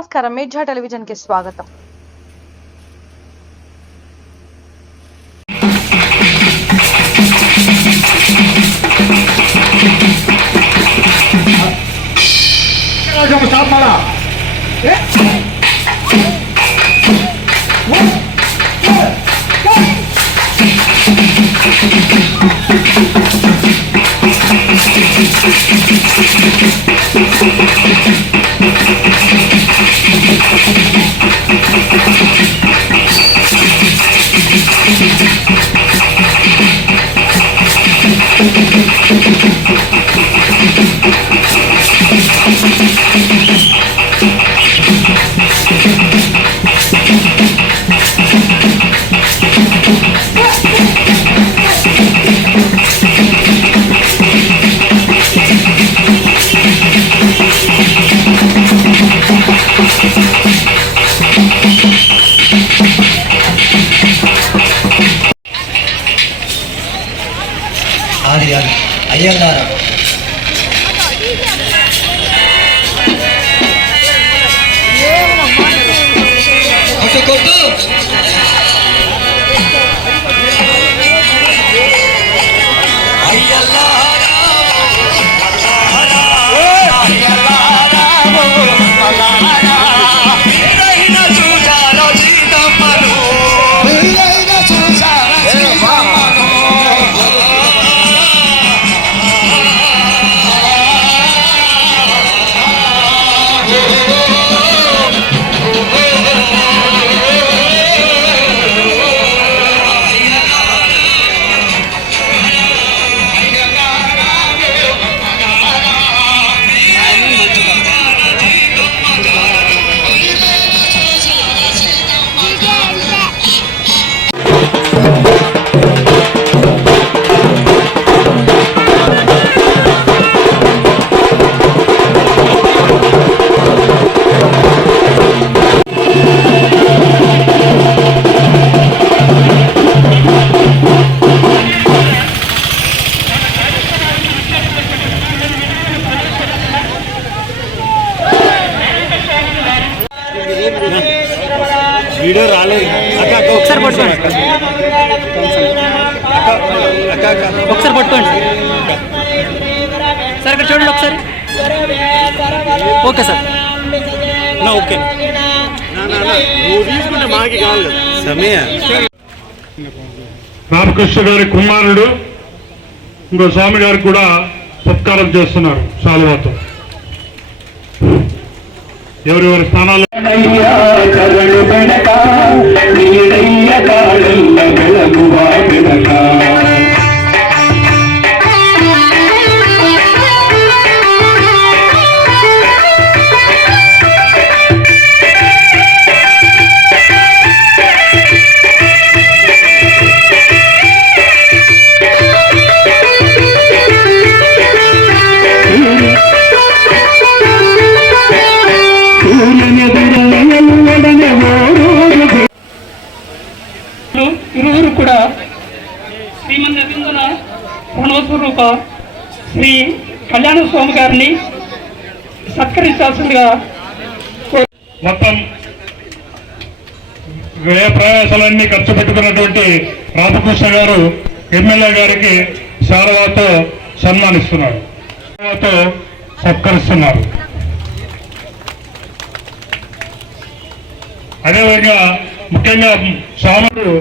నమస్కారం మేఘా టెలివిజన్ కి స్వాగతం రాజ్యం ஆகையால் ஐயங்காரா. கொட்டு கொட்டு. ஐயல்லா వీడియో రాలేదు. అక్క ఒకసారి పట్టుకోండి. ఒకసారి పట్టుకోండి. సార్ ఇక్కడ చూడండి ఒకసారి. Okay sir. నా ఓకే. నా నా నా. నువ్వు తీసుకుంటే మాకి కావాలి. కదా సమయ. రామకృష్ణ గారి కుమారుడు ఇంకో స్వామి గారికి కూడా సత్కారం చేస్తున్నారు శాలువాతో ఎవరెవరి స్థానాల్లో ఇరువురు కూడా శ్రీమందిందున ప్రణవస్వరూప శ్రీ కళ్యాణ స్వామి గారిని సత్కరించాల్సిందిగా మొత్తం వ్యయ ప్రయాసాలన్నీ ఖర్చు పెట్టుకున్నటువంటి రామకృష్ణ గారు ఎమ్మెల్యే గారికి శాలువాతో సన్మానిస్తున్నారు. సత్కరిస్తున్నారు. అదేవిధంగా ముఖ్యంగా స్వాములు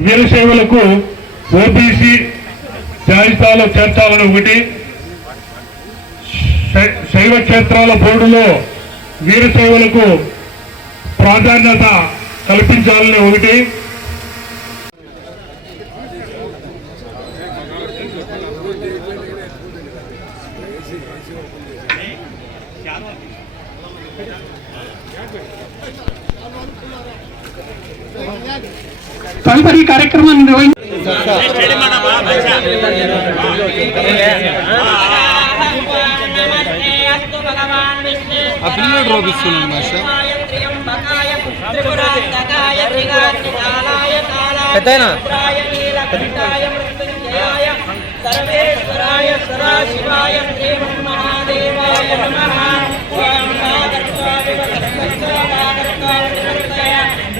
వీరశైవులకు ఓబీసీ జాబితాలో చేర్చాలని ఒకటి శై- శైవ క్షేత్రాల బోర్డులో వీరశైవులకు ప్రాధాన్యత కల్పించాలని ఒకటి తదుపరి కార్యక్రమాన్ని పిల్లడు రోగిస్తున్నాడు భాష పెద్దయినా? సర్వేశ్వరాయ సదాశివాయ శ్రీమన్మహాదేవాయ నమః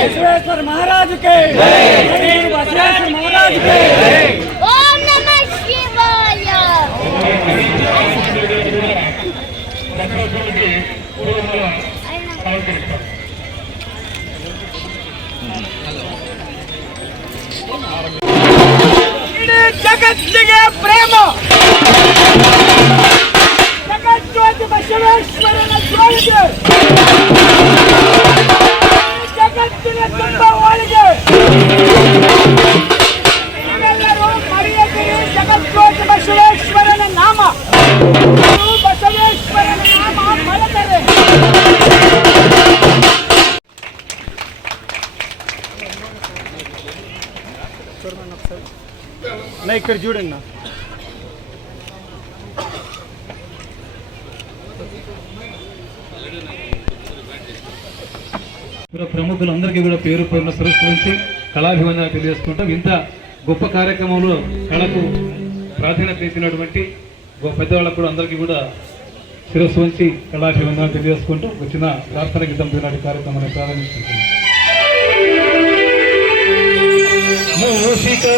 महाराज के महाराज के నా ఇక్కడ చూడండి నా కూడా ప్రముఖులందరికీ కూడా పేరు పేరున పురస్కరించి కళాభివందనాలు తెలియజేసుకుంటాం ఇంత గొప్ప కార్యక్రమంలో కళకు ప్రాధాన్యత ఇచ్చినటువంటి గొప్ప పెద్దవాళ్ళకు కూడా అందరికీ కూడా శిరస్సు వంచి కళాభివందనాలు తెలియజేసుకుంటూ వచ్చిన ప్రార్థన గీతం కార్యక్రమాన్ని ప్రారంభించుకుంటున్నాం. música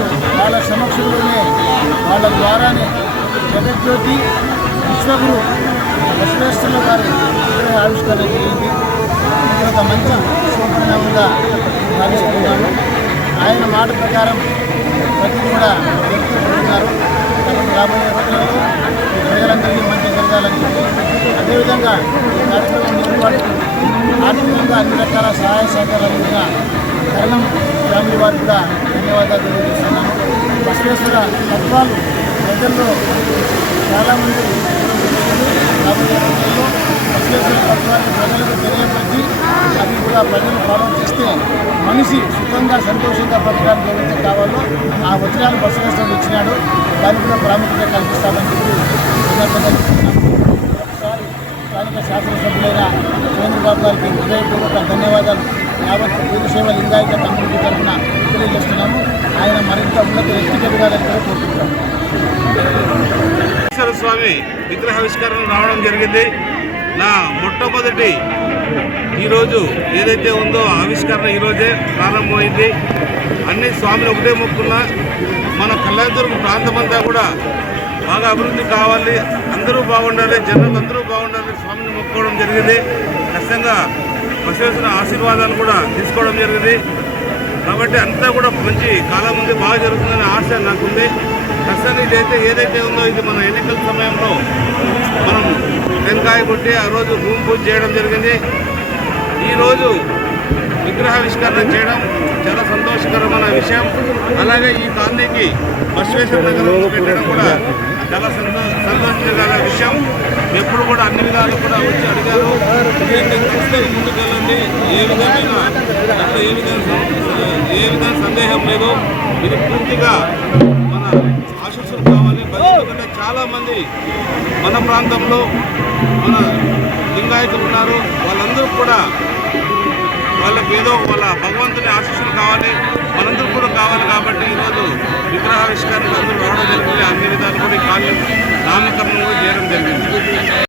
ఈరోజు వాళ్ళ సమక్షంలోనే వాళ్ళ ద్వారానే జగజ్యోతి విశ్వగురు బసవేశ్వరుల గారి ఆవిష్కరణ జరిగింది. ఇది ఒక మంచి శుభపరిణామంగా భావిస్తున్నాను ఆయన మాట ప్రకారం ప్రతి కూడా వ్యక్తిస్తున్నారు కాబట్టి రాబోయే రోజులలో ప్రజలందరికీ మంచి జరగాలని అదేవిధంగా ఈ కార్యక్రమం ఏర్పాటుకు ఆర్థికంగా అన్ని రకాల సహాయ సహకారాలు ఇచ్చిన కరణం ఫ్యామిలీ వారికి కూడా ధన్యవాదాలు తెలియజేస్తున్నాను. బసవేశ్వర తత్వాలు ప్రజల్లో చాలామంది రాబోయే బసవేశ్వర తత్వాన్ని ప్రజలకు తెలియపరిచి అవి కూడా ప్రజలు ఫాలో చేస్తే మనిషి సుఖంగా సంతోషంగా బతకడానికి ఏవైతే కావాలో ఆ వచనాలు బసవేశ్వరుడు ఇచ్చినాడు. దానికి కూడా ప్రాముఖ్యత కల్పిస్తామని చెప్పి సందర్భంగా స్థానిక శాసనసభ్యులైన చంద్రబాబు గారికి హృదయపూర్వక ధన్యవాదాలు. యావత్ వీరశైవ లింగాయత కమ్యూనిటీ తరఫున తెలియజేస్తున్నాము ఆయన మరింత ఉన్నత ఎత్తుకు ఎదగాలని కూడా కోరుకుంటున్నాము. స్వామి విగ్రహావిష్కరణ రావడం జరిగింది. నా మొట్టమొదటి ఈరోజు ఏదైతే ఉందో ఆవిష్కరణ ఈరోజే ప్రారంభమైంది. అన్ని స్వామిని ఒకటే మొక్కున్నా మన కళ్యాణదుర్గ ప్రాంతమంతా కూడా బాగా అభివృద్ధి కావాలి. అందరూ బాగుండాలి జనం అందరూ బాగుండాలి స్వామిని మొక్కుకోవడం జరిగింది. ఖచ్చితంగా బసవేశ్వర ఆశీర్వాదాలు కూడా తీసుకోవడం జరిగింది. కాబట్టి అంతా కూడా మంచి కాలం ఉంది బాగా జరుగుతుందనే ఆశ నాకుంది. ప్రస్తుతం ఇదైతే ఏదైతే ఉందో ఇది మన ఎన్నికల సమయంలో మనం వెంకాయ కొట్టి ఆ రోజు భూమి పూజ చేయడం జరిగింది. ఈరోజు విగ్రహావిష్కరణ చేయడం చాలా సంతోషకరమైన విషయం. అలాగే ఈ కాలనీకి బసవేశ్వర నగరం పెట్టడం కూడా చాలా సంతో సంతోషకరమైన విషయం. ఎప్పుడు కూడా అన్ని విధాలు కూడా వచ్చి అడిగారు. దీన్ని ఖచ్చితంగా ముందుకెళ్ళండి? ఏ విధమైన అట్లా ఏ విధంగా ఏ విధంగా సందేహం లేదు. ఇది పూర్తిగా మన ఆశీస్సులు కావాలి. ఎందుకంటే చాలామంది మన ప్రాంతంలో మన లింగాయతులు ఉన్నారు. వాళ్ళందరూ కూడా వాళ్ళకి ఏదో వాళ్ళ భగవంతుని ఆశీస్సులు కావాలి మనందరూ కూడా కావాలి కాబట్టి ఈరోజు విగ్రహావిష్కరణ అందరూ రావడం జరిగింది అన్ని విధాలు కూడా ఈ కాలనీ నామకరణం కూడా చేయడం జరిగింది.